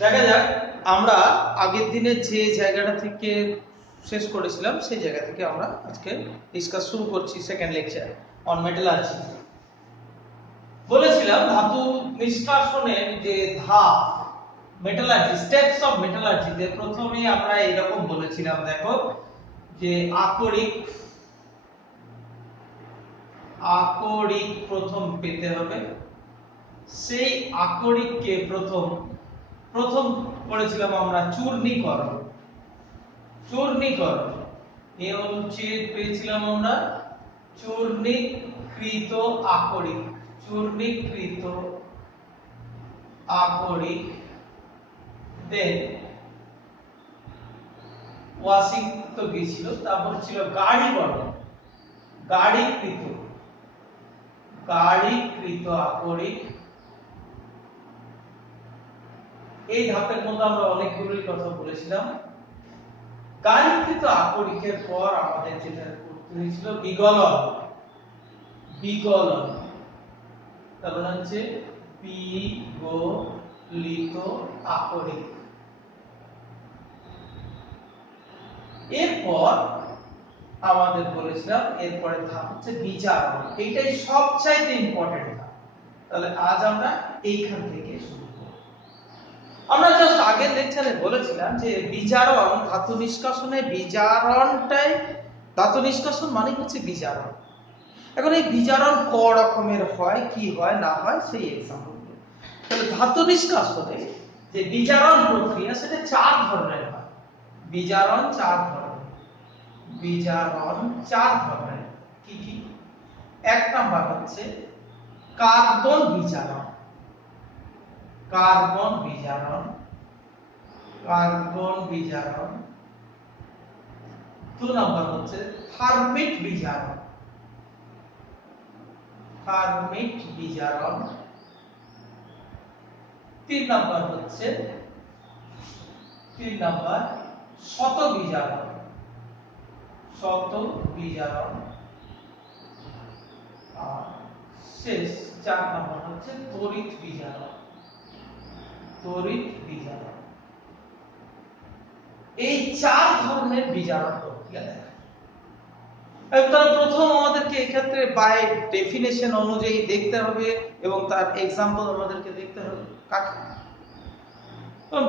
দেখা যাক আমরা আগের দিনে যে জায়গাটা থেকে শেষ করেছিলাম সেই জায়গা থেকে আমরা আজকে ডিসকাস শুরু করছি সেকেন্ড লেকচার অন মেটালার্জি। বলেছিলাম ধাতু নিষ্কাশনের যে ধাপ মেটালার্জি, স্টেপস অফ মেটালার্জিতে প্রথমে আমরা এরকম বলেছিলাম, দেখো যে আকরিক প্রথম পেতে হবে। সেই আকরিককে প্রথম করেছিলাম আমরা চূর্ণীকরণ। এ হচ্ছে পেয়েছিলাম আমরা চূর্ণীকৃত আকরিক। দেন ওয়াশিং তো গিয়েছিল, তারপর ছিল গাঢ়ীকৃত আকরিক। এই ধাপের মধ্যে আমরা অনেকগুলোই কথা বলেছিলাম। গাঢ়ীকৃত আকরিকের পর আমাদের যেটা করতে হয়েছিল বিগলন। তারপর হচ্ছে বিগলিত আকরিক। এরপর আমাদের বলেছিলাম এরপরে ধাপ হচ্ছে বিজারণ। এইটাই সবচাইতে ইম্পর্টেন্ট ধাপ। তাহলে আজ আমরা এইখান থেকে শুরু করব। আমরা জাস্ট আগের লেকচারে বলেছিলাম যে বিজারণ, ধাতু নিষ্কাশনে ধাতু নিষ্কাশন মানে হচ্ছে বিজারণ। এখন এই বিজারণ ক রকমের হয়, কি হয় না হয় সেই এক্সাম্পল। তাহলে ধাতু নিষ্কাশনে যে বিজারণ প্রক্রিয়া সেটা 4 ধরনের হয়। বিজারণ 4 ধরনের। কি কি? এক নাম্বার হচ্ছে কার্বন বিজারণ। দু নাম্বার হচ্ছে থার্মিট বিজারণ। 3 নাম্বার হচ্ছে শত বিজারণ। আর শেষ 4 নাম্বার হচ্ছে তড়িৎ বিজারণ। এই 4 ধরনের বিজারণ প্রক্রিয়া দেখা। তাহলে প্রথম আমাদেরকে এক্ষেত্রে বাই ডেফিনেশন অনুযায়ী দেখতে হবে এবং তার एग्जांपल আমাদেরকে দেখতে হবে। কাকে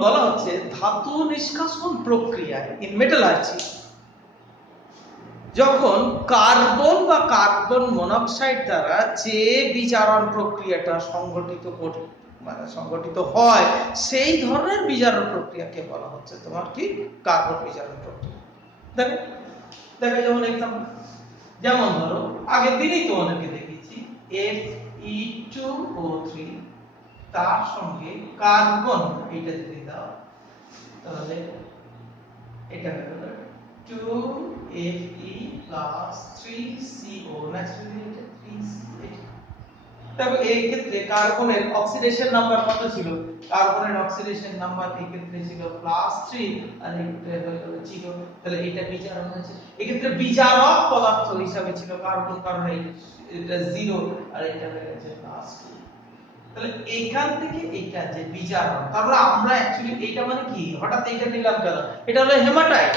বলা হচ্ছে ধাতু নিষ্কাশন প্রক্রিয়ায় ইন মেটালার্জি যখন কার্বন বা কার্বন মনোক্সাইড দ্বারা যে বিজারণ প্রক্রিয়াটা সংগঠিত হয় সেই ধরনের বিজারণ প্রক্রিয়াকে বলা হচ্ছে তোমার কি কার্বন বিজারণ প্রক্রিয়া। দেখো যেমন एग्जांपल, যেমন ধরো আগের দিনই তোমাদেরকে দেখিয়েছি Fe2O3 তার সঙ্গে কার্বন এটা যদি দাও তাহলে এটা হবে 2Fe plus 3CO ন্যাচারালি এটা 3C। তবে এই ক্ষেত্রে কার্বনের অক্সিডেশন নাম্বার কত ছিল? কার্বনের অক্সিডেশন নাম্বার এই ক্ষেত্রে ছিল +3 আর এটা হলো 0। তাহলে এটা বিজারণ হয়েছে। এই ক্ষেত্রে বিজারক পদার্থ হিসাবে ছিল কার্বন, কারণ এটা 0 আর এটা হয়ে গেছে +2। তাহলে এখান থেকে এটা যে বিজারণ, তাহলে আমরা অ্যাকচুয়ালি এইটা মানে কি হঠাৎ এইটা নিলাম কেন? এটা হলো হেমাটাইট।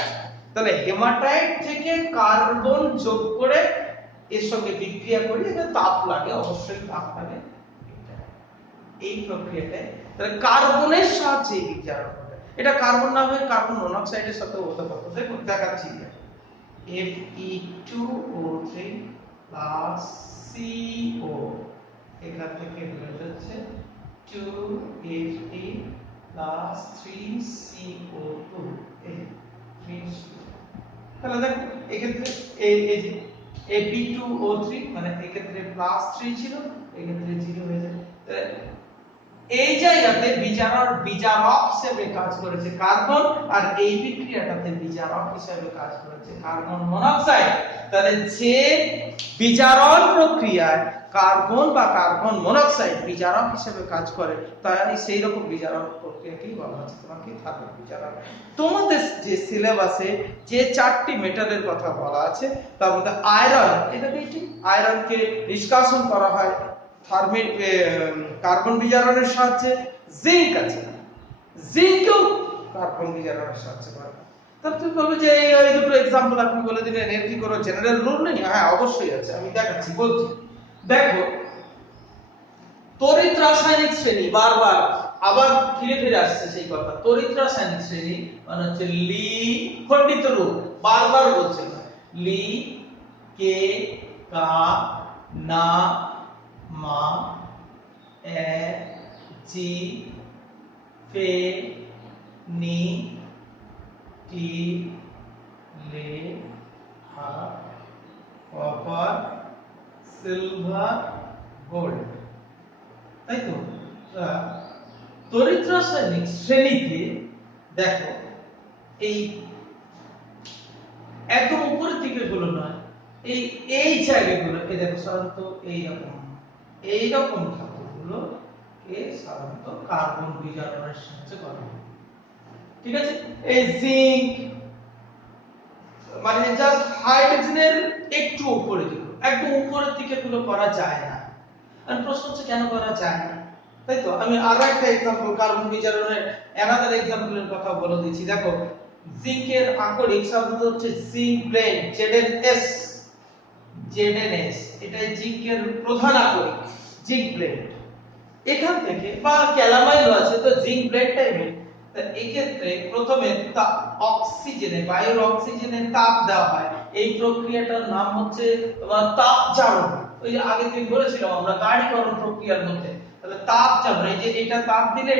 তাহলে হেমাটাইট থেকে কার্বন যোগ করে এর সঙ্গে বিক্রিয়া করি, এটা তাপ লাগে, অবশ্যই তাপ লাগে। এই প্রক্রিয়াটায় তাহলে কার্বনের সাহায্যে বিজারণ হবে। এটা কার্বন না হয়ে কার্বন মনোক্সাইডের সাথে হতে পারে। দেখো দেখাচ্ছি, Fe2O3 plus CO এখান থেকে হয়ে যাচ্ছে 2Fe plus 3CO2। তাহলে দেখো এক্ষেত্রে এই যে Fe2O3 মানে এক্ষেত্রে +3 ছিল, এক্ষেত্রে 0 হয়ে যায়। এই জায়গাতে বিজারক হিসেবে কাজ করেছে কার্বন, আর এই বিক্রিয়াটাতে বিজারক হিসেবে কাজ করেছে কার্বন মনোক্সাইড। তাহলে যে বিজারণ প্রক্রিয়ায় কার্বন বা কার্বন মনোক্সাইড বিজারক হিসেবে কাজ করে, তাই সেই রকম বিজারণ প্রক্রিয়াকেই বলা হচ্ছে তোমার কি থার্মিক বিজারণ। তোমাদের যে সিলেবাসে যে 4টি মেটালের কথা বলা আছে তার মধ্যে আয়রন, এটাকে আয়রনকে নিষ্কাশন করা হয় থার্মিক কার্বন বিজারণের সাহায্যে। জিঙ্ক আছে, জিঙ্কও কার্বন বিজারণের সাহায্য করে। তাহলে তুমি বলবে যে এই দুটো एग्जांपल আপনি বলে দিলেন, এর কি কোনো জেনারেল রুল নেই? হ্যাঁ অবশ্যই আছে, আমি দেখাচ্ছি, বলছি। দেখো তড়িৎ রাসায়নিক শ্রেণী, বারবার আবার ফিরে ফিরে আসছে সেই কথা। তড়িৎ রাসায়নিক শ্রেণী মানে হচ্ছে লি খণ্ডিত রূপ, বারবার বলছে না, লি কে কা না মা এ জি ফে নি টি লে হা কপার সিলভার গোল্ড, তাই তো? তড়িৎ রাসায়নিক শ্রেণীতে দেখো এই একদম উপরের দিকে গুলো নয়, এই জায়গাগুলো এই দেখো সাধারণত এইরকম ধাতুগুলো কে সাধারণত কার্বন বিজারণের সাহায্যে করা হয়। ঠিক আছে? এই জিঙ্ক মানে জাস্ট হাইড্রোজেনের একটু উপরে দিকে, একদম উপরের দিকে গুলো করা যায় না। আর প্রশ্ন হচ্ছে কেন করা যায় না, তাই তো? আমি আরো একটা एग्जांपल কার্বন বিজারণের অ্যানাদার एग्जांपलের কথা বলে দিচ্ছি। দেখো জিঙ্কের আকরিক শব্দ হচ্ছে জিঙ্ক ব্লেন্ড, জেডএনএস, এটা জিঙ্কের প্রধান আকরিক, জিঙ্ক ব্লেন্ড। এখান থেকে বা ক্যালামাইনও আছে, তো জিঙ্ক ব্লেন্ডটাই মেইন। তা এই ক্ষেত্রে প্রথমে অক্সিজেনে, বায়ুর অক্সিজেনে তাপ দেওয়া হয়, এই প্রক্রিয়াটার নাম হচ্ছে তোমার তাপজারণ। ওই যে আগে থেকে বলেছিলাম আমরা গাড়িকরণ প্রক্রিয়ার মধ্যে, তাহলে তাপজারণ, এই যে এটা তাপ দিলে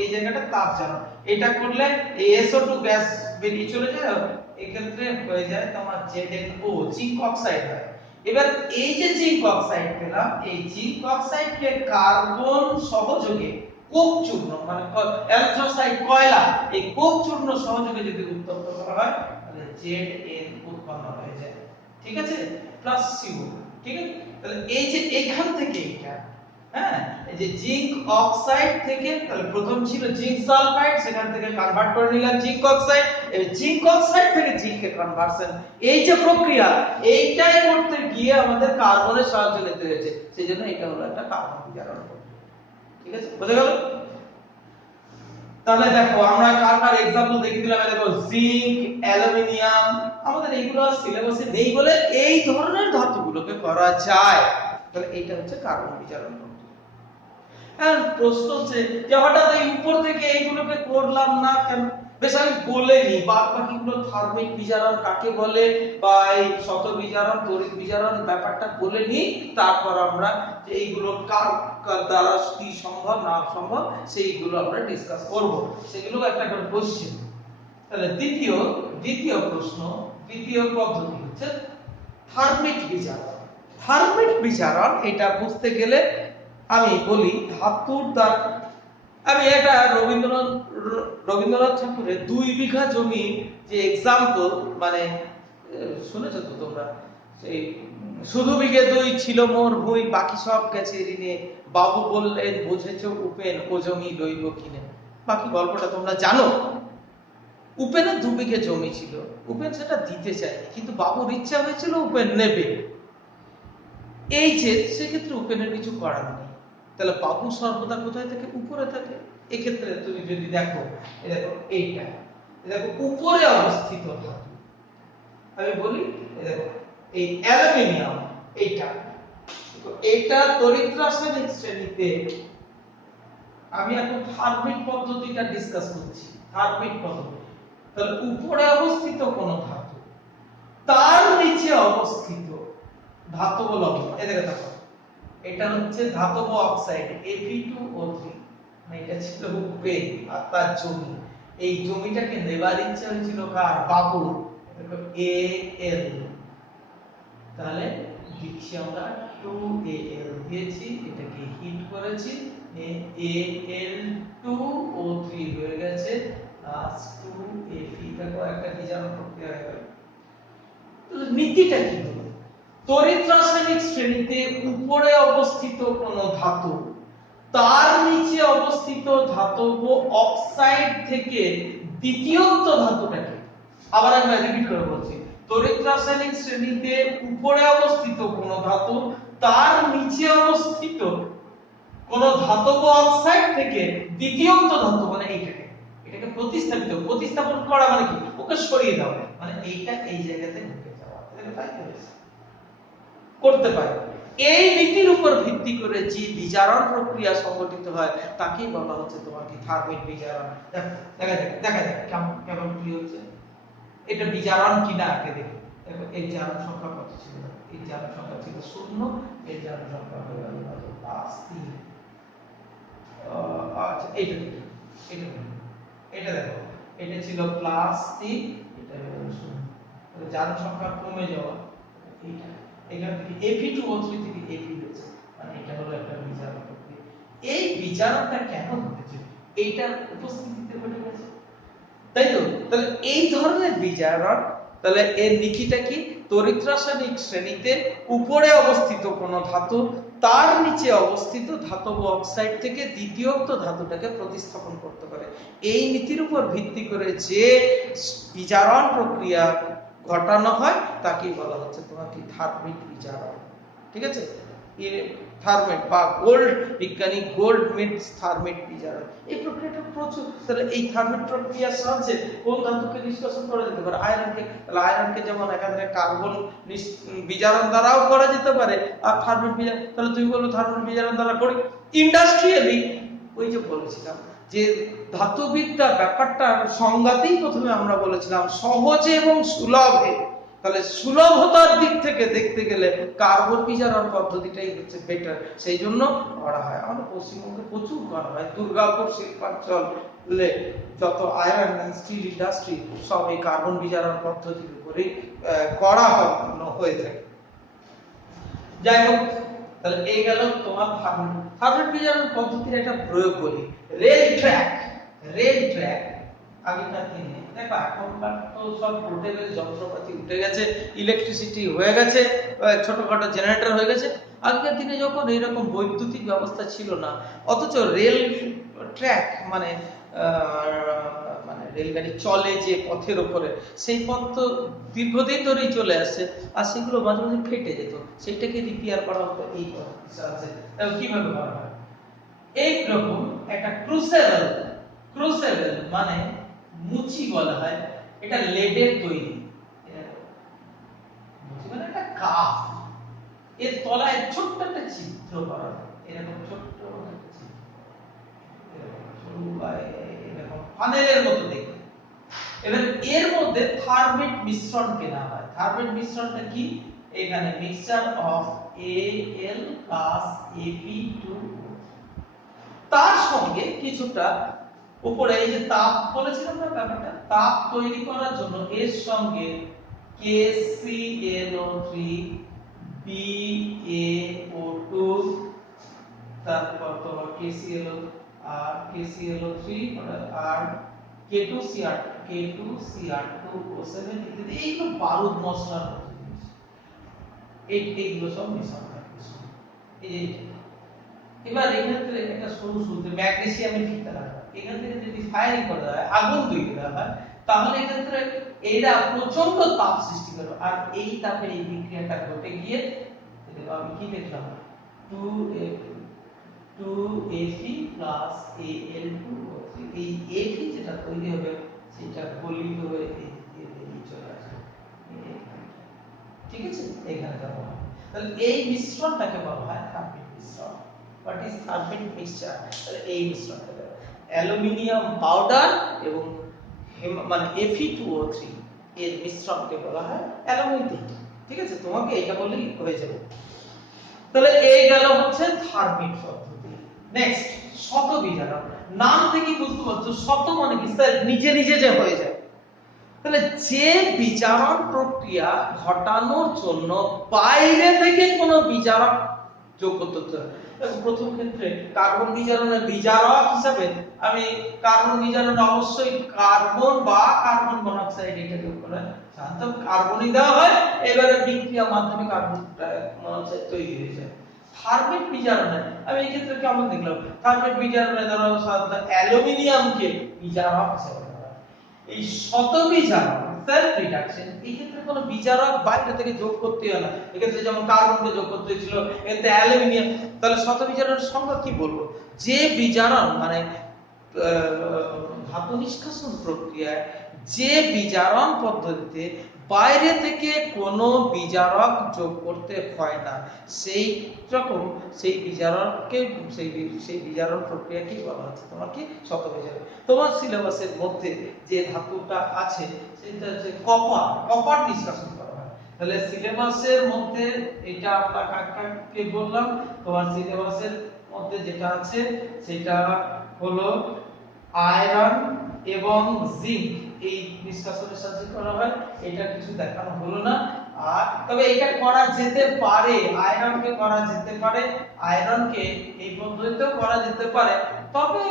এই জায়গাটা তাপজারণ, এটা করলে এই SO2 গ্যাস বেরিয়ে চলে যায়, এই ক্ষেত্রে হয়ে যায় তোমার ZnO, জিঙ্ক অক্সাইড হয়। এবার এই যে জিঙ্ক অক্সাইড পেলাম, এই জিঙ্ক অক্সাইডকে কার্বন সহযোগে কোক চূর্ণ মানে অ্যান্থ্রাসাইড কয়লা, এই কোক চূর্ণ সহযোগে যদি উত্তপ্ত করা হয় তাহলে Zn উৎপন্ন হয়ে যায়। ঠিক আছে? Plus CO। ঠিক আছে? তাহলে এই যে এখান থেকে এটা, হ্যাঁ, এই যে জিঙ্ক অক্সাইড থেকে, তাহলে প্রথম ছিল জিঙ্ক সালফাইড, সেখান থেকে কনভার্ট করে নিলাম জিঙ্ক অক্সাইড, এই জিঙ্ক অক্সাইড থেকে জিঙ্কে কনভার্সন, এই যে প্রক্রিয়া, এইটাই করতে গিয়ে আমাদের কার্বনের সাহায্য নিতে হয়েছে, সেজন্য এটা হলো একটা কার্বন বিজারণ প্রক্রিয়া। ঠিক আছে? বুঝা গেল? তাহলে দেখো আমরা কার কার एग्जांपल দেখিয়ে দিলাম। দেখো জিঙ্ক, অ্যালুমিনিয়াম, আমাদের এইগুলো সিলেবাসে নেই বলে এই ধরনের ধাতুগুলোকে করা যায়। তাহলে এইটা হচ্ছে কার্বন বিজারণ প্রক্রিয়া। আর প্রশ্ন হচ্ছে যে হঠাৎ এই উপর থেকে এইগুলোকে করলাম না কেন? বেশ আমি বলে নি বাদ বাকিগুলো থার্মিক বিজারণ কাকে বলে বা এই শত বিজারণ, তড়িৎ বিজারণ ব্যাপারটা বলে নি, তারপর আমরা যে এইগুলো কার দ্বারা কি সম্ভব না সম্ভব সেইগুলো আমরা ডিসকাস করব, সেগুলো একটা করে কোশ্চেন। তাহলে দ্বিতীয় প্রশ্ন, দ্বিতীয় পদ্ধতি হচ্ছে থার্মিক বিজারণ। থার্মিক বিজারণ এটা বুঝতে গেলে আমি বলি ধাতুর দ্বারা, আমি এটা রবীন্দ্রনাথ ঠাকুরের 2 বিঘা জমি যে एग्जांपल মানে শুনেছো তো তোমরা, সেই শুধু বিঘে 2 ছিল মোর ভুঁই, বাকি সব গেছে ঋণে, বাবু বললেন বুঝেছো উপেন, ও জমি লইব কিনে। বাকি গল্পটা তোমরা জানো। উপেনের 2 বিঘে জমি ছিল, উপেন সেটা দিতে চায়নি, কিন্তু বাবুর ইচ্ছা হয়েছিল উপেন নেবে। এই যে সেক্ষেত্রে উপেনের কিছু করার নেই। তাহলে বাবু সর্বদা কোথায় থাকে? উপরে থাকে। এক্ষেত্রে তুমি যদি দেখো, দেখো এইটা, দেখো উপরে অবস্থিত ধাতু, আমি বলি দেখো এই অ্যালুমিনিয়াম, এইটা তো এটা তড়িৎ রাসায়নিক শ্রেণীতে, আমি এখন থার্মিক পদ্ধতিটা ডিসকাস করছি, থার্মিক পদ্ধতি। তাহলে উপরে অবস্থিত কোন ধাতু, তার নিচে অবস্থিত ধাতব লবণ, এই দেখো এটা হচ্ছে ধাতব অক্সাইড Fe2O3, এটা ছিল উপেন আর তার জমি, এই জমিটাকে নেবার ইচ্ছা হয়েছিল কার? বাবুর। দেখো Al, তাহলে দিচ্ছি আমরা 2Al দিয়েছি, এটাকে হিট করেছি, Al2O3 হয়ে গেছে প্লাস 2Fe, দেখো একটা বিজারণ প্রক্রিয়া হয়ে গেল। তাহলে নীতিটা কি হলো? তড়িৎ রাসায়নিক শ্রেণীতে উপরে অবস্থিত কোন ধাতু তার নিচে অবস্থিত ধাতব অক্সাইড থেকে দ্বিতীয়ত ধাতুটাকে, আবার আমি রিপিট করে বলছি, তড়িৎ রাসায়নিক শ্রেণীতে উপরে অবস্থিত কোন ধাতু তার নিচে অবস্থিত কোন ধাতব অক্সাইড থেকে দ্বিতীয়ত ধাতু মানে এটাকে প্রতিস্থাপন করা মানে কি, ওকে সরিয়ে দেওয়া, মানে এইটা এই জায়গাতে ঢুকে যাওয়া, এটাকে তাই করতে পারে। এই নীতির উপর ভিত্তি করে যে বিজারণ প্রক্রিয়া সংগঠিত হয় তাকেই বলা হচ্ছে তোমার কি থার্মিক বিজারণ। দেখা যাক কেমন কি হচ্ছে, এটা বিজারণ কিনা আগে দেখো। দেখো এই জারণ সংখ্যা কত ছিল, এই জারণ সংখ্যা ছিল 0, এই জারণ সংখ্যা হয়ে গেল +3। আচ্ছা এইটা দেখো, এটা দেখো, এটা ছিল +3, এটা হলো 0, তাহলে জারণ সংখ্যা কমে যাওয়া, এইটা এখান থেকে Fe2O3 থেকে Fe হয়েছে, মানে এটা হলো একটা বিজারণ প্রক্রিয়া। এই বিজারণটা কেন ঘটেছে, এইটার উপস্থিতিতে ঘটে গেছে, তাই তো? তাহলে এই ধরনের বিজারণ, তাহলে এর নীতিটা কি, তড়িৎ রাসায়নিক শ্রেণীতে উপরে অবস্থিত কোন ধাতু তার নিচে অবস্থিত ধাতব অক্সাইড থেকে দ্বিতীয়ত ধাতুটাকে প্রতিস্থাপন করতে পারে। এই নীতির উপর ভিত্তি করে যে বিজারণ প্রক্রিয়া ঘটানো হয় তাকেই বলা হচ্ছে তোমার কি থার্মিক বিজারণ। ঠিক আছে, থার্মেট বা গোল্ড বিজ্ঞানী গোল্ডমিটস থার্মেট বিজারণ, এই প্রক্রিয়াটা প্রচুর। তাহলে এই থার্মেট প্রক্রিয়ার সাহায্যে কোন ধাতুকে নিষ্কাশন করা যেতে পারে, আয়রনকে। তাহলে আয়রনকে যেমন একাধারে কার্বন বিজারণ দ্বারাও করা যেতে পারে, আর থার্মেট বিজারণ, তাহলে তুমি বলো থার্মেট বিজারণ দ্বারা করি। ইন্ডাস্ট্রিয়ালি ওই যে বলেছিলাম যে ধাতুবিদ্যা ব্যাপারটার সংজ্ঞাতেই প্রথমে আমরা বলেছিলাম সহজে এবং সুলভে। তাহলে সুলভতার দিক থেকে দেখতে গেলে কার্বন বিজারণ পদ্ধতিটাই হচ্ছে বেটার, সেই জন্য করা হয়। আমাদের পশ্চিমবঙ্গে প্রচুর করা হয়, দুর্গাপুর শিল্পাঞ্চলে যত আয়রন এন্ড স্টিল ইন্ডাস্ট্রি সব এই কার্বন বিজারণ পদ্ধতির উপরে করা হয়ে থাকে। যাই হোক, তাহলে এই গেল তোমার থার্মেট বিজারণ পদ্ধতির একটা প্রয়োগ বলি। রেল ট্র্যাক আগেকার দিনে দেখো, এখনকার তো সব পোর্টেবল যন্ত্রপাতি উঠে গেছে, ইলেকট্রিসিটি হয়ে গেছে, ছোটখাটো জেনারেটর হয়ে গেছে। আগেকার দিনে যখন এরকম বৈদ্যুতিক ব্যবস্থা ছিল না, অথচ রেল ট্র্যাক মানে রেলগাড়ি চলে যে পথের উপরে, সেই পথ তো দীর্ঘদিন ধরেই চলে আসছে, আর সেগুলো মাঝে মাঝে ফেটে যেত, সেইটাকে রিপেয়ার করা হতো এই পদ্ধতির সাহায্যে। তাহলে কিভাবে করা হয়, এইরকম একটা ক্রুসেবল মানে মুচি বলা হয়, এটা লেডের তৈরি, মুচি মানে একটা কাপ, এর তলায় ছোট্ট একটা ছিদ্র করা হয়, এরকম ছোট্ট একটা ছিদ্র, এরকম ফানেলের মতো দেখতে। এবার এর মধ্যে থার্মেট মিশ্রণ কেনা হয়। থার্মেট মিশ্রণটা কি, এখানে mixture of Al plus Fe2, তার সঙ্গে কিছুটা উপরে এই যে তাপ বলেছিলাম না ব্যাপারটা, তাপ তৈরি করার জন্য এর সঙ্গে KClO3 BaO2, তারপর তোমার KClO3 আর K2Cr2O7 ইত্যাদি, এইগুলো বারুদ মশলার মতো জিনিস, এইগুলো সব মিশ্রণ থাকে। এই এবার এক্ষেত্রে একটা শুরুতে ম্যাগনেসিয়ামের ফিতা রাখা, এখান থেকে যদি ফায়ারিং করা হয়, আগুন তৈরি করা হয়, তাহলে এক্ষেত্রে এরা প্রচন্ড তাপ সৃষ্টি করে, আর এই তাপের এই বিক্রিয়াটা ঘটে গিয়ে আমি কি দেখলাম 2Fe প্লাস Al2O3, এই Fe যেটা তৈরি হবে সেটা গলিত হয়ে এই দিয়ে বেরিয়ে চলে আসবে, ঠিক আছে, এখানে যাবো। তাহলে এই মিশ্রণটাকে বলা হয় থার্মেট মিশ্রণ। What is thermite mixture? তাহলে এই মিশ্রণটা অ্যালুমিনিয়াম পাউডার এবং মানে Fe2O3 এর মিশ্রণকে বলা হয় অ্যালুমিনিয়াম। ঠিক আছে, তোমাকে এটা বললেই হয়ে যাবে। তাহলে এই গেল হচ্ছে থার্মেট পদ্ধতি। নেক্সট শত বিজারণ, নাম থেকে বুঝতে পারছো শত মানে কি, স্যার নিজে নিজে যে হয়ে যায়। তাহলে যে বিজারণ প্রক্রিয়া ঘটানোর জন্য বাইরে থেকে কোনো বিজারক যোগ করতে হবে। প্রথম ক্ষেত্রে কার্বন বিজারণের বিজারক হিসাবে আমি কার্বন বিজারণে অবশ্যই কার্বন বা কার্বন মনোক্সাইড এটা যোগ করা হয়, সাধারণত কার্বনই দেওয়া হয়, এবারে বিক্রিয়ার মাধ্যমে কার্বন মনোক্সাইড তৈরি হয়ে যায়। থার্মেট বিজারণে আমি এই ক্ষেত্রে কেমন দেখলাম, থার্মেট বিজারণে ধরো সাধারণত অ্যালুমিনিয়ামকে বিজারক হিসেবে ধরা হয়। এই শত বিজারণ সেলফ রিডাকশন, এই ক্ষেত্রে কোনো বিজারক বাইরে থেকে যোগ করতে হয় না। এক্ষেত্রে যেমন কার্বনকে যোগ করতে হয়েছিল, এতে অ্যালুমিনিয়াম, তাহলে শত বিজারণের সংজ্ঞা কি বলবো? যে বিজারণ মানে ধাতু নিষ্কাশন প্রক্রিয়ায় যে বিজারণ পদ্ধতিতে বাইরে থেকে কোনো বিজারক যোগ করতে হয় না, সেই রকম সেই বিজারণকে সেই বিজারণ প্রক্রিয়াকে বলা হচ্ছে তোমার কি শত বিজারণ। তোমার সিলেবাসের মধ্যে যে ধাতুটা আছে সেটা হচ্ছে কপার নিষ্কাশন করা হয়। তাহলে সিলেবাসের মধ্যে এটা আপনাকে বললাম, তোমার সিলেবাসের মধ্যে যেটা আছে সেটা হলো আয়রন এবং জিঙ্ক এই নিষ্কাশনের সাহায্যে করা হয়। এটা কিছু দেখানো হলো না। আর তবে এটা করা যেতে পারে, আয়রনকে করা যেতে পারে, আয়রনকে এই পদ্ধতিতেও করা যেতে পারে, তবে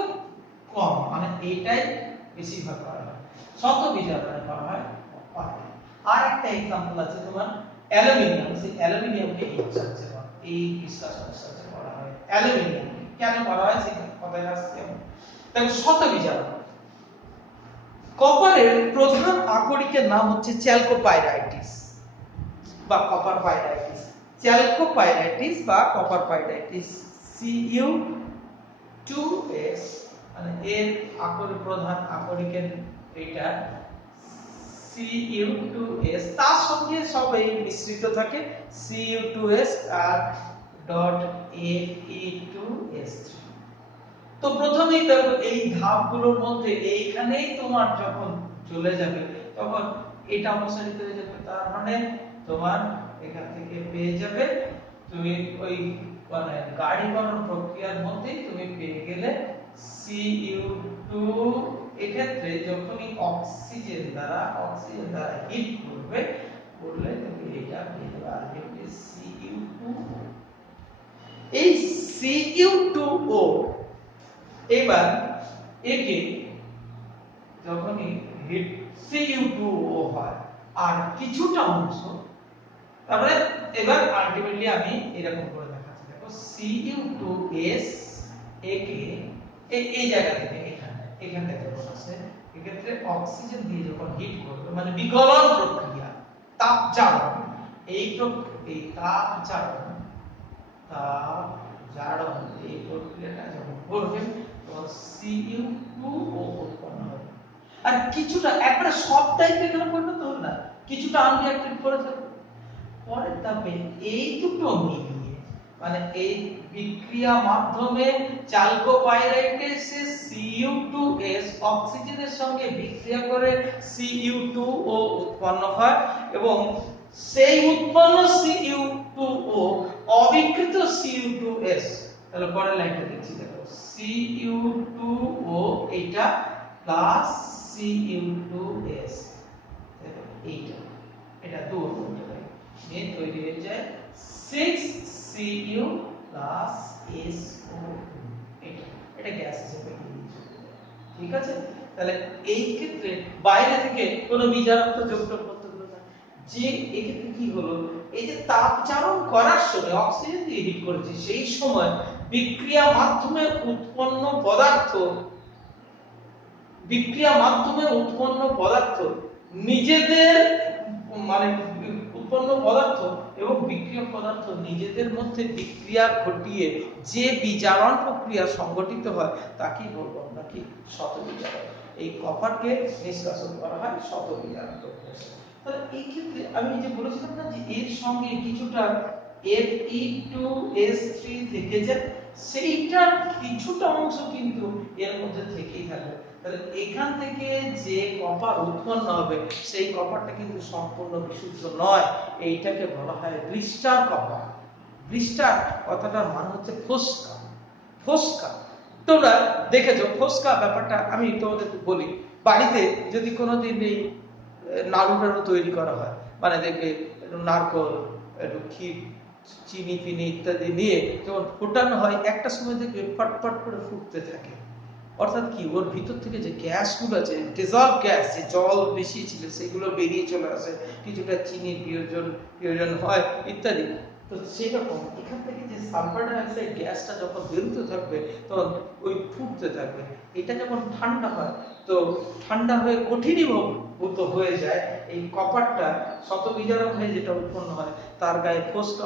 কম, মানে এইটাই বেশিরভাগ করা হয়। শত বিজারণে করা হয়। আর একটা एग्जांपल আছে তোমার অ্যালুমিনিয়াম। সেই অ্যালুমিনিয়ামকে এই নিষ্কাশনের সাহায্যে করা হয়। অ্যালুমিনিয়াম কেন করা হয় সেই কথায় আসছে। তাহলে শত বিজারণ। কপারের প্রধান আকরিকের নাম হচ্ছে চ্যালকোপাইরাইটিস বা কপার পাইরাইটিস। চ্যালকোপাইরাইটিস বা কপার পাইরাইটিস, Cu2S, মানে এর প্রধান আকরিকের এটা Cu2S, তার সঙ্গে সব এই মিশ্রিত থাকে Cu2S আর .Fe2S3। তো প্রথমেই দেখো এই ধাপগুলোর মধ্যে এইখানেই তোমার যখন চলে যাবে তখন এটা অপসারিত হয়ে যাবে, তার মানে তোমার এখান থেকে পেয়ে যাবে তুমি ওই মানে গাঢ়ীকরণ প্রক্রিয়ার মধ্যেই তুমি পেয়ে গেলে Cu2। এক্ষেত্রে যখনই অক্সিজেন দ্বারা হিট করবে করলে তুমি এটা পেয়ে যাবে আলটিমেটলি Cu2O। এই Cu2O এবার একে যখনই হিট Cu2O হয় আর কিছুটা অংশ, তারপরে এবার আলটিমেটলি আমি এরকম করে দেখাচ্ছি। দেখো Cu2S একে এই জায়গা থেকে এখান থেকে বসে, এক্ষেত্রে অক্সিজেন দিয়ে যখন হিট করবে মানে বিগলন প্রক্রিয়া, তাপজারণ, এই তাপজারণ এই প্রক্রিয়াটা যখন করবে তখন Cu2O উৎপন্ন হবে। আর কিছুটা একবারে সবটাই এখানে পরিণত হবে না, কিছুটা আনরিঅ্যাক্টেড করে থাকবে। পরের ধাপে এই দুটো মিলিয়ে মানে এই বিক্রিয়া মাধ্যমে চ্যালকোপাইরাইটিসে Cu2S অক্সিজেনের সঙ্গে বিক্রিয়া করে Cu2O উৎপন্ন হয় এবং সেই উৎপন্ন Cu2O অবিকৃত Cu2S, তাহলে পরের লাইনটা দেখছি দেখো Cu2O এটা প্লাস Cu2S, দেখো এটা দুই হয়ে যায়, নিয়ে তৈরি হয়ে যায় 6Cu প্লাস SO2। এটা গ্যাস হিসেবে ঠিক আছে। তাহলে এই ক্ষেত্রে বাইরে থেকে কোনো বিজারক তো যোগ করতে হলো না, যে এক্ষেত্রে কি হলো, এই যে তাপজারণ করার সময় অক্সিজেন দিয়ে হিট করেছে সেই সময় বিক্রিয়া মাধ্যমে উৎপন্ন পদার্থ নিজেদের মানে উৎপন্ন পদার্থ এবং বিক্রিয়ক পদার্থ নিজেদের মধ্যে বিক্রিয়া ঘটিয়ে যে বিজারণ প্রক্রিয়া সংঘটিত হয় তাকেই বলবো আমরা কি শত বিজারণ। এই কপারকে নিষ্কাশন করা হয় শত বিজারণ প্রক্রিয়া। তাহলে এই ক্ষেত্রে আমি যে বলেছিলাম না যে এর সঙ্গে কিছুটা Fe2S3 থেকে যায়, সেইটার কিছুটা অংশ কিন্তু এর মধ্যে থেকেই থাকবে। তাহলে এখান থেকে যে কপার উৎপন্ন হবে সেই কপারটা কিন্তু সম্পূর্ণ বিশুদ্ধ নয়, এইটাকে বলা হয় ব্লিস্টার কপার। ব্লিস্টার কথাটার মানে হচ্ছে ফোস্কা। তোমরা দেখেছো ফোস্কা ব্যাপারটা, আমি তোমাদের বলি, বাড়িতে যদি কোনোদিন এই নাড়ু তৈরি করা হয়, মানে দেখবে নারকল, একটু ক্ষীর, চিনি ফিনি ইত্যাদি নিয়ে যখন ফোটানো হয় একটা সময় দেখবে ফটফট করে ফুটতে থাকে, অর্থাৎ কি ওর ভিতর থেকে যে গ্যাসগুলো আছে, ডিজলভ গ্যাস, যে জল বেশি ছিল সেগুলো বেরিয়ে চলে আসে, কিছুটা চিনির প্রয়োজন হয় ইত্যাদি। তো সেরকম এখান থেকে যে সালফার ডাইঅক্সাইড গ্যাসটা যখন বেরোতে থাকবে তখন ওই ফুটতে থাকবে। এটা যখন ঠান্ডা হয় তো ঠান্ডা হয়ে কঠিনীভূত হয়ে যায়, এই কপারটা শত বিজারণ হয়ে যেটা উৎপন্ন হয় তার গায়ে ফোস্কা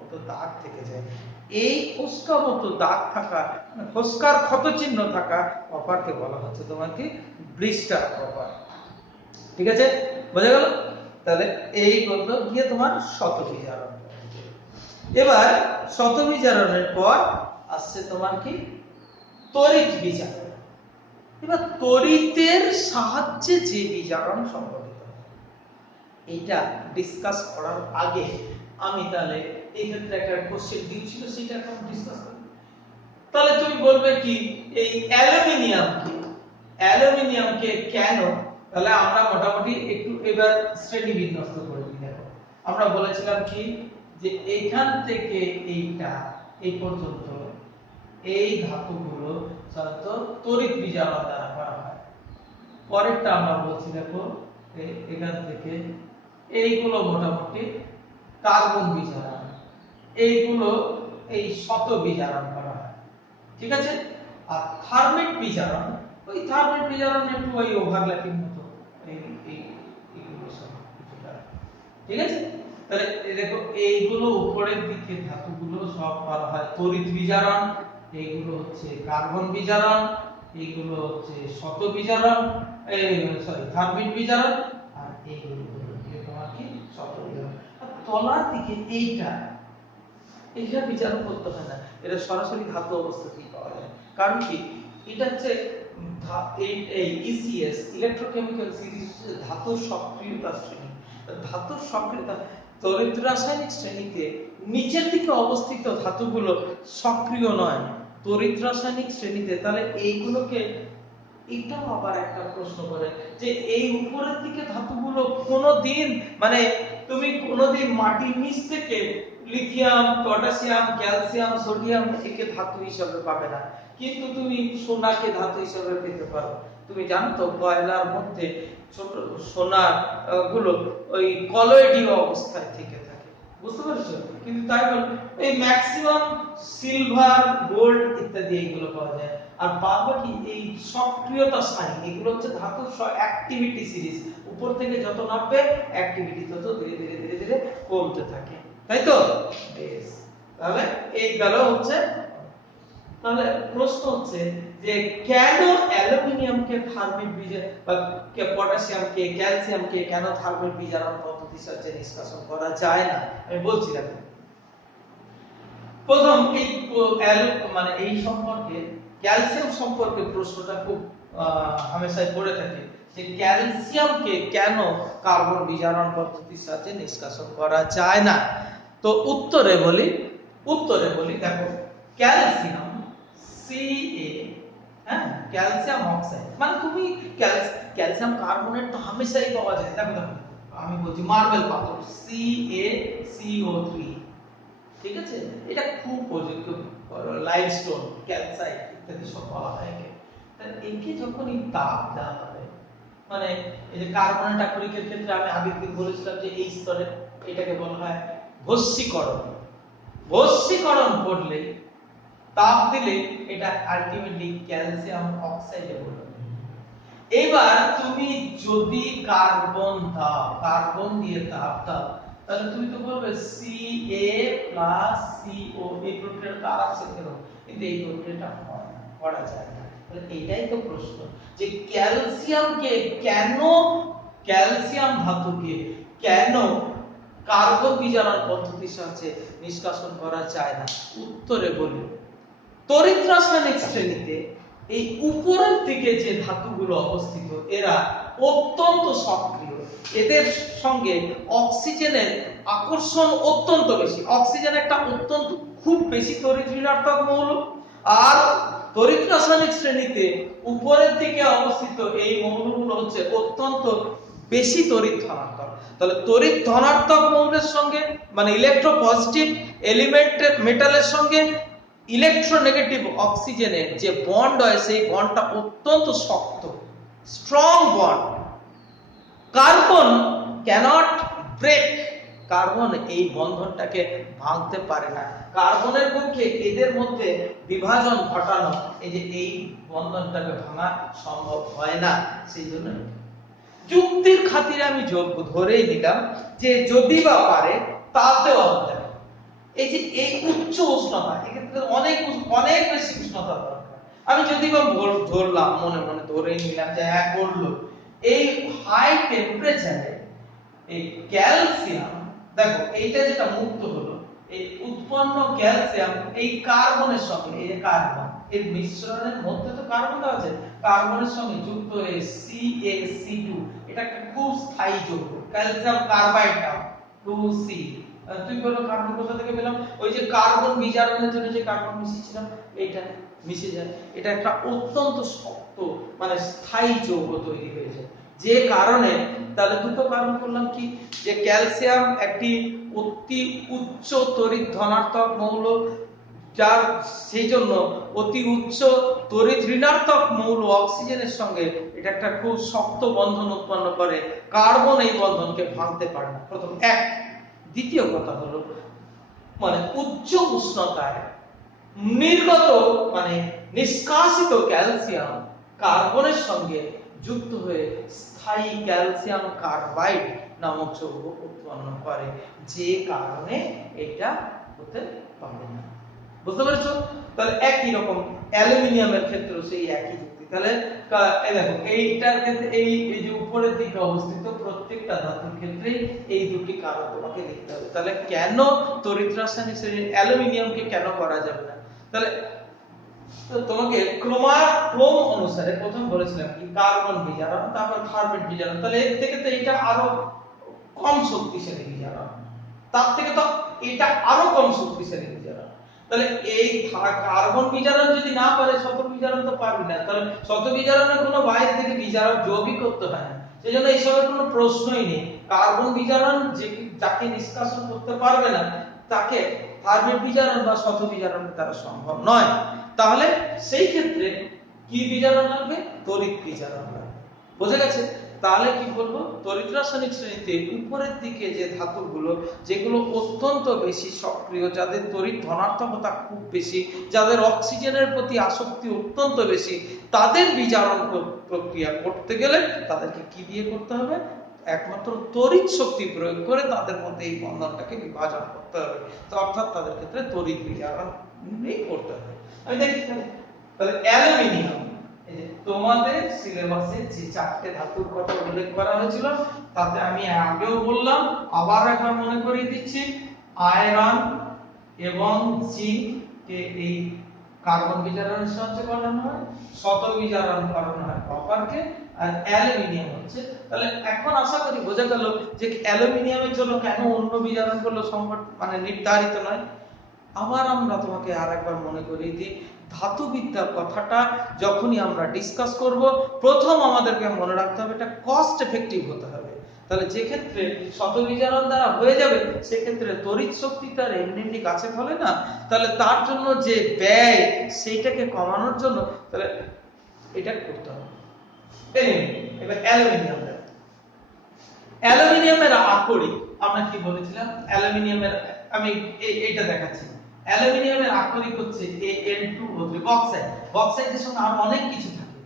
মতো দাগ থেকে যায়। এই ফোস্কা মতো দাগ থাকা, ফোস্কার ক্ষত চিহ্ন থাকা কপারকে বলা হচ্ছে তোমার কি ব্লিস্টার কপার। ঠিক আছে, বোঝা গেল? তাহলে এই বললো গিয়ে তোমার শতবিজারণ। এবার শতবিজারণের পর আসছে তোমার কি তড়িৎ বিজারণ। এবার তড়িতের সাহায্যে যে বিজারণ সংঘটিত হয়, এটা ডিসকাস করার আগে আমি তাহলে এই ক্ষেত্রে একটা কোশ্চেন দিয়েছিল, সেটা এখন ডিসকাস করি। তাহলে তুমি বলবে কি এই অ্যালুমিনিয়ামকে কেন, তাহলে আমরা মোটামুটি একটু এবার শ্রেণী বিন্যস্ত করে দিই। দেখো আমরা বলেছিলাম কি যে এইখান থেকে এইটা এই পর্যন্ত এই ধাতুগুলো সাধারণত তড়িৎ বিজারণ দ্বারা করা হয়। পরেরটা আমরা বলছি দেখো এখান থেকে এইগুলো মোটামুটি কার্বন বিজারণ, এইগুলো এই শত বিজারণ করা হয়। ঠিক আছে, আর থার্মিক বিজারণ, ওই থার্মিক বিজারণ একটু ওই ওভারল্যাপিং মতো এই এইগুলো সব কিছুটা। ঠিক আছে, তাহলে দেখো এইগুলো উপরের দিকে ধাতুগুলো সব করা হয় তড়িৎ বিজারণ, এইগুলো হচ্ছে কার্বন বিজারণ, এইগুলো হচ্ছে শত বিজারণ, থার্মিক বিজারণ, আর এইগুলো তোমার কি শত বিজারণ। আর তলার দিকে এইটা বিচারণ করতে হয় না, এটা সরাসরি ধাতু অবস্থাতেই পাওয়া যায়। কারণ কি এটা হচ্ছে এই ইসিএস ইলেকট্রোকেমিক্যাল সিরিজ ধাতুর সক্রিয়তা শ্রেণী। ধাতুর সক্রিয়তা তড়িৎ রাসায়নিক শ্রেণীতে নিচের দিকে অবস্থিত ধাতুগুলো সক্রিয় নয় তড়িৎ রাসায়নিক শ্রেণীতে। তাহলে এইগুলোকে, এটাও আবার একটা প্রশ্ন করে যে এই উপরের দিকে ধাতুগুলো কোনোদিন মানে তুমি কোনোদিন মাটির নিচ থেকে লিথিয়াম, পটাশিয়াম, ক্যালসিয়াম, সোডিয়াম একে ধাতু হিসেবে পাবে না, কিন্তু তুমি সোনাকে ধাতু হিসেবে পেতে পারো। তুমি জানো তো কয়লার মধ্যে ছোট সোনা গুলো ওই কলয়েডীয় অবস্থায় থেকে থাকে, বুঝতে পারছো? কিন্তু তাই বল এই ম্যাক্সিমাম সিলভার, গোল্ড ইত্যাদি এইগুলো পাওয়া যায়। আর পাবো কি এই সক্রিয়তা সাইন, এগুলো হচ্ছে ধাতুর অ্যাক্টিভিটি সিরিজ, উপর থেকে যত নামবে অ্যাক্টিভিটি তত ধীরে ধীরে ধীরে ধীরে কমতে থাকে, তাই তো? বেশ, তাহলে এই গেল হচ্ছে। তাহলে প্রশ্ন হচ্ছে যে কেন অ্যালুমিনিয়ামকে থার্মিক বিজারণ বা পটাশিয়ামকে, ক্যালসিয়ামকে কেন থার্মিক বিজারণ পদ্ধতির সাহায্যে নিষ্কাশন করা যায় না? আমি বলছি দেখো, প্রথম এই মানে এই সম্পর্কে ক্যালসিয়াম সম্পর্কে প্রশ্নটা খুব হামেশাই পড়ে থাকে যে ক্যালসিয়ামকে কেন কার্বন বিজারণ পদ্ধতির সাহায্যে নিষ্কাশন করা যায় না। তো উত্তরে বলি দেখো ক্যালসিয়াম Ca, হ্যাঁ ক্যালসিয়াম অক্সাইড, মানে তুমি ক্যালসিয়াম কার্বনেট তো হামেশাই পাওয়া যায়। দেখো আমি বলছি মার্বেল পাথর CaCO3, ঠিক আছে, এটা খুব প্রযোজ্য। লাইমস্টোন, ক্যালসাইট ইত্যাদি সব বলা হয় একে। তাহলে একে যখনই তাপ দেওয়া হবে, মানে এই যে কার্বনেট আকরিকের ক্ষেত্রে আমি আগের দিন বলেছিলাম যে এই স্তরে এটাকে বলা হয় ভস্মীকরণ করলে, তাপ দিলে এটা আলটিমেটলি ক্যালসিয়াম অক্সাইডে পরিণত হবে। এবার তুমি যদি কার্বন দিয়ে তাপ দাও, তাহলে তুমি তো বলবে Ca+CO, এই প্রক্রিয়াটা আছে কেন? কিন্তু এই প্রক্রিয়াটা হয় না, করা যায় না। তাহলে এটাই তো প্রশ্ন যে ক্যালসিয়াম ধাতুকে কেন কার্বন বিজারণ পদ্ধতির সাহায্যে নিষ্কাশন করা যায় না? উত্তরে বলি তড়িৎ রাসায়নিক শ্রেণীতে এই উপরের দিকে যে ধাতুগুলো অবস্থিত এরা অত্যন্ত সক্রিয়, এদের সঙ্গে অক্সিজেনের আকর্ষণ অত্যন্ত বেশি। অক্সিজেন একটা অত্যন্ত খুব বেশি তড়িৎ ঋণাত্মক মৌল, আর তড়িৎ রাসায়নিক শ্রেণীতে উপরের দিকে অবস্থিত এই মৌলগুলো হচ্ছে অত্যন্ত বেশি তড়িৎ ধনাত্মক। তাহলে তড়িৎ ধনাত্মক মৌলের সঙ্গে মানে ইলেকট্রোপজিটিভ এলিমেন্টের মেটালের সঙ্গে ইলেকট্রোনেগেটিভ অক্সিজেনের যে বন্ড হয় সেই বন্ডটা অত্যন্ত শক্ত, strong bond. Carbon cannot break, carbon এই বন্ধনটাকে ভাঙতে পারে না। কার্বনের পক্ষে এদের মধ্যে বিভাজন ঘটানো, এই যে এই বন্ধনটাকে ভাঙা সম্ভব হয় না। সেই জন্য যুক্তির খাতিরে আমি ধরেই নিলাম যে যদি বা পারে তাতেও হবে। এই যে এই উচ্চ উষ্ণতা, এক্ষেত্রে অনেক অনেক বেশি উষ্ণতা দরকার। আমি যদি বা ধরলাম, মনে মনে ধরে নিলাম যে এক বললো এই হাই টেম্পারেচারে এই ক্যালসিয়াম, দেখো এইটা যেটা মুক্ত হলো, এই উৎপন্ন ক্যালসিয়াম এই কার্বনের সঙ্গে, এই যে কার্বন এর মিশ্রণের মধ্যে তো কার্বন আছে, কার্বনের সঙ্গে যুক্ত হয়ে CaC2, এটা একটা খুব স্থায়ী যৌগ, ক্যালসিয়াম কার্বাইড নাম 2C। তুই বলো কার্বন কোথা থেকে পেলাম? ওই যে কার্বন বিজারণের জন্য যে কার্বন মিশিয়েছিলাম, এইটা মিশে যায়, এটা একটা অত্যন্ত শক্ত মানে স্থায়ী যৌগ তৈরি হয়ে যায়, যে কারণে তাহলে দুটো কারণ করলাম কি, যে ক্যালসিয়াম একটি অতি উচ্চ তড়িৎ ধনাত্মক মৌল, যার সেই জন্য অতি উচ্চ তড়িৎ ঋণাত্মক মৌল অক্সিজেনের সঙ্গে এটা একটা খুব শক্ত বন্ধন উৎপন্ন করে, কার্বন এই বন্ধনকে ভাঙতে পারে না, প্রথম এক। দ্বিতীয় কথা হলো মানে উচ্চ উষ্ণতায় নির্গত মানে নিষ্কাশিত ক্যালসিয়াম কার্বনের সঙ্গে যুক্ত হয়ে স্থায়ী ক্যালসিয়াম কার্বাইড নামক যৌগ উৎপন্ন করে, যে কারণে এটা হতে পারে না। বুঝতে পেরেছো? তাহলে একই রকম অ্যালুমিনিয়ামের ক্ষেত্রেও সেই একই যুক্তি। তাহলে এই দেখো এইটার ক্ষেত্রে এই যে উপরের দিকে অবস্থিত প্রত্যেকটা ধাতুর ক্ষেত্রে এই দুটি কারণ তোমাকে লিখতে হবে। তাহলে কেন তড়িৎ রাসায়নিক শ্রেণী অ্যালুমিনিয়ামকে কেন করা যাবে না? তাহলে তোমাকে ক্রম অনুসারে প্রথম বলেছিলাম কি কার্বন বিজারণ, তারপর থার্মেট বিজারণ, তাহলে এর থেকে তো এটা আরো কম শক্তিশালী বিজারণ, তার থেকে তো এটা আরো কম শক্তিশালী বিজারণ। তাহলে এই কার্বন বিজারণ যদি না পারে শত বিজারণ তো পারবে না, তাহলে শত বিজারণের কোনো বাইরে থেকে বিজারক যৌগই করতে হয় না, সেজন্য এইসবের কোনো প্রশ্নই নেই। কার্বন বিজারণ যে যাকে নিষ্কাশন করতে পারবে না তাকে থার্মেট বিজারণ বা শত বিজারণের দ্বারা সম্ভব নয়। তাহলে সেই ক্ষেত্রে কি বিজারণ লাগবে? তড়িৎ বিজারণ লাগবে। বুঝে গেছে? তাহলে কি বলবো, তড়িৎ রাসায়নিক শ্রেণীতে উপরের দিকে যে ধাতুগুলো যেগুলো অত্যন্ত বেশি সক্রিয়, যাদের তড়িৎ ধনাত্মকতা খুব বেশি, যাদের অক্সিজেনের প্রতি আসক্তি অত্যন্ত বেশি, তাদের বিজারণ প্রক্রিয়া করতে গেলে তাদেরকে কি দিয়ে করতে হবে? একমাত্র তড়িৎ শক্তি প্রয়োগ করে তাদের মধ্যে এই বন্ধনটাকে বিভাজন করতে হবে। তো অর্থাৎ তাদের ক্ষেত্রে তড়িৎ বিজারণ করতে হবে। আমি দেখি তাহলে অ্যালুমিনিয়াম, এই যে তোমাদের সিলেবাসে যে চারটে ধাতুর কথা উল্লেখ করা হয়েছিল তাতে আমি আগেও বললাম, আবার একবার মনে করিয়ে দিচ্ছি, আয়রন এবং জিঙ্ক কে এই কার্বন বিজারণের সাহায্যে বানানো হয়, শত বিজারণ করানো হয় কপারকে, আর অ্যালুমিনিয়াম হচ্ছে। তাহলে এখন আশা করি বোঝা গেল যে অ্যালুমিনিয়ামের জন্য কেন অন্য বিজারণ করলো মানে নির্ধারিত নয়। আবার আমরা তোমাকে আরেকবার মনে করিয়ে দিই, ধাতুবিদ্যার কথাটা যখনই আমরা ডিসকাস করব, প্রথম আমাদেরকে মনে রাখতে হবে এটা কস্ট এফেক্টিভ হতে হবে। তাহলে যে ক্ষেত্রে শত বিজারণ দ্বারা হয়ে যাবে, সেক্ষেত্রে তড়িৎ শক্তি তার এমনি কাছে ফলে না, তাহলে তার জন্য যে ব্যয় সেইটাকে কমানোর জন্য তাহলে এটা করতে হবে। এবার অ্যালুমিনিয়ামের আকরিক আমরা কি বলেছিলাম? অ্যালুমিনিয়ামের আমি এইটা দেখাচ্ছি, অ্যালুমিনিয়ামের আকরিক হচ্ছে Al2O3, বক্সাইট। বক্সাইটের সঙ্গে আরো অনেক কিছু থাকে,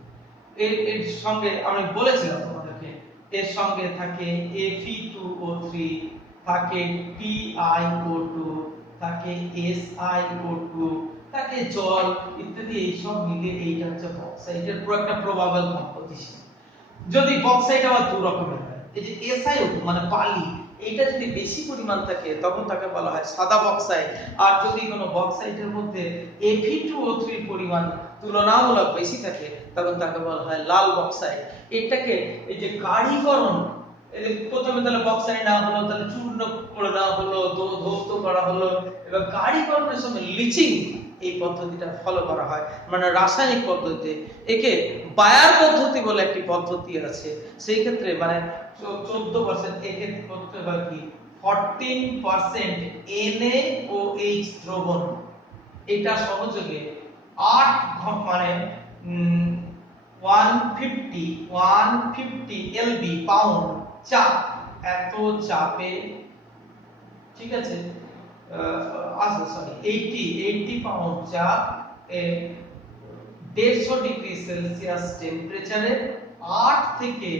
এর সঙ্গে আমি বলেছিলাম তোমাদেরকে, এর সঙ্গে থাকে Fe2O3, থাকে PiO2, থাকে SiO2, থাকে জল ইত্যাদি, এই সব মিলিয়ে এইটা হচ্ছে বক্সাইটের পুরো একটা প্রবাবল কম্পোজিশন। যদি বক্সাইট আবার দু রকমের হয়, এই যে SiO2 মানে বালি, এইটা যদি বেশি পরিমাণ থাকে তখন তাকে বলা হয় সাদা বক্সাইট, আর যদি কোনো বক্সাইটের মধ্যে Fe2O3 পরিমাণ তুলনামূলক বেশি থাকে তখন তাকে বলা হয় লাল বক্সাইট। এটাকে এই যে গাঢ়ীকরণ, প্রথমে তাহলে বক্সাইট না হলো, তাহলে চূর্ণ করে দেওয়া হলো, ধৌত করা হলো, এবার গাঢ়ীকরণের সঙ্গে লিচিং এই পদ্ধতিটা ফলো করা হয়, মানে রাসায়নিক পদ্ধতি। একে বায়ার পদ্ধতি বলে একটি পদ্ধতি আছে, সেই ক্ষেত্রে মানে 14% একে করতে হয় কি 14% NaOH দ্রবণ, এটা সহযোগে 8 মানে 150 lb পাউন্ড চাপ, এত চাপে, ঠিক আছে, আচ্ছা সরি 80 পাউন্ড চাপ 150 ডিগ্রি সেলসিয়াস টেম্পারেচারে 8 থেকে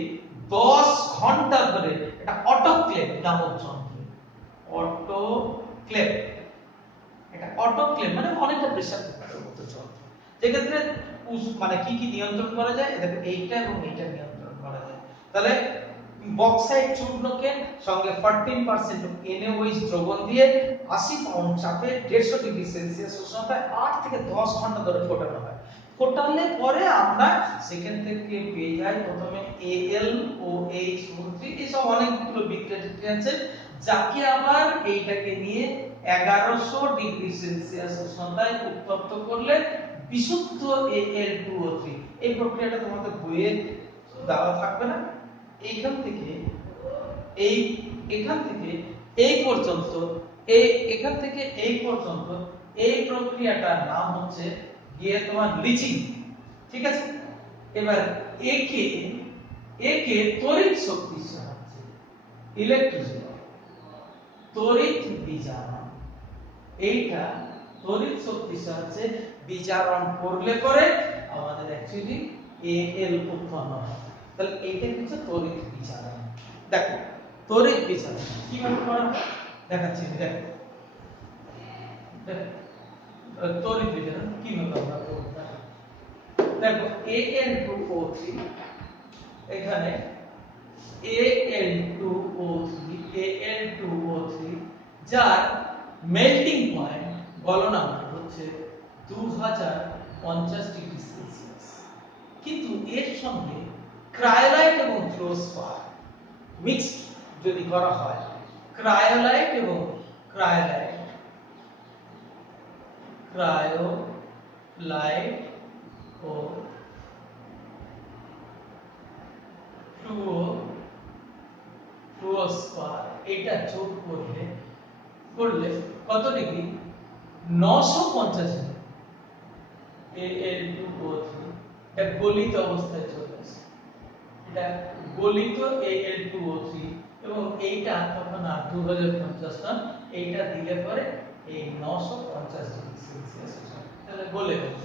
10 ঘন্টা ধরে এটা অটোক্লেভ নামক যন্ত্রে, অটোক্লেভ একটা অটোক্লেভ মানে অনেকটা প্রেসার কুকারের মতো চলতো, যেক্ষেত্রে মানে কি কি নিয়ন্ত্রণ করা যায়, দেখো এইটা এবং এইটা নিয়ন্ত্রণ করা যায়। তাহলে বক্সাইট চূর্ণকে সঙ্গে 14% NaOH দ্রবণ দিয়ে 80 পাউন্ড চাপে 150 ডিগ্রি সেলসিয়াস উষ্ণতায় 8 থেকে 10 ঘন্টা ধরে ফোটানো হয়। ফোটালে পরে আমরা সেখান থেকে পেয়ে যাই প্রথমে AlOH3, এসব অনেকগুলো বিক্রিয়া আছে, যাকে আবার এইটাকে নিয়ে 1100 ডিগ্রি সেলসিয়াস উষ্ণতায় উত্তপ্ত করলে বিশুদ্ধ Al2O3। এই প্রক্রিয়াটা তোমাদের বইয়ে দেওয়া থাকবে না। এখান থেকে এই পর্যন্ত এখান থেকে এই পর্যন্ত এই প্রক্রিয়াটার নাম হচ্ছে গিয়ে তোমার লিচিং, ঠিক আছে। এবার একে তড়িৎ শক্তির সাহায্যে ইলেকট্রিসিটি, তড়িৎ বিজারণ, এইটা তড়িৎ শক্তির সাহায্যে বিজারণ করলে পরে আমাদের অ্যাকচুয়ালি Al উৎপন্ন হয়। তাহলে এইটা হচ্ছে তড়িৎ বিজারণ। দেখো তড়িৎ বিজারণ কিভাবে করা হয় দেখাচ্ছি, দেখো তড়িৎ বিজারণ কিভাবে আমরা করব। দেখো Al2O3, এখানে Al2O3 যার মেল্টিং পয়েন্ট গলনাঙ্ক হচ্ছে 2050 ডিগ্রি সেলসিয়াস, কিন্তু এর সঙ্গে ক্রায়োলাইট এবং ফ্লোরস্পার মিক্সড যদি করা হয়, ক্রায়োলাইট এবং ক্রায়োলাইট ও ফ্লোরস্পার এটা যোগ করলে কত ডিগ্রি, 950 ডিগ্রি Al2O3 এটা গলিত অবস্থায় চলে আসে, এটা গলিত Al2O3 এবং এইটা তখন আর 2050 না, এইটা দিলে পরে এই 950 ডিগ্রি সেলসিয়াস তাহলে গলে যাবে।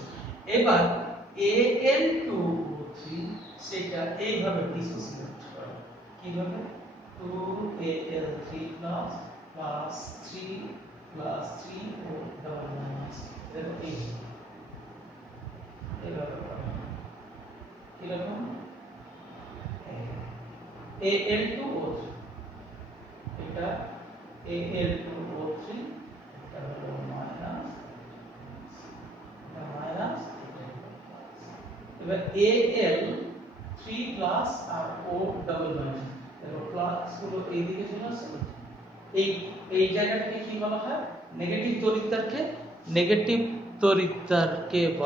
এবার Al2O3 সেটা এইভাবে ডিসোসিয়েট করে, কিভাবে 2Al3 plus 3 plus 3 O double minus এইভাবে কিরকম Al2O3, এটা Al2O3, এটা হলো মাইনাস, এটা মাইনাস, এবার Al3 প্লাস আর O ডাবল মাইনাস, দেখো প্লাস গুলো এইদিকে চলে আসছে, এই জায়গাটাকে কি বলা হয়, নেগেটিভ তড়িৎদ্বারকে বলা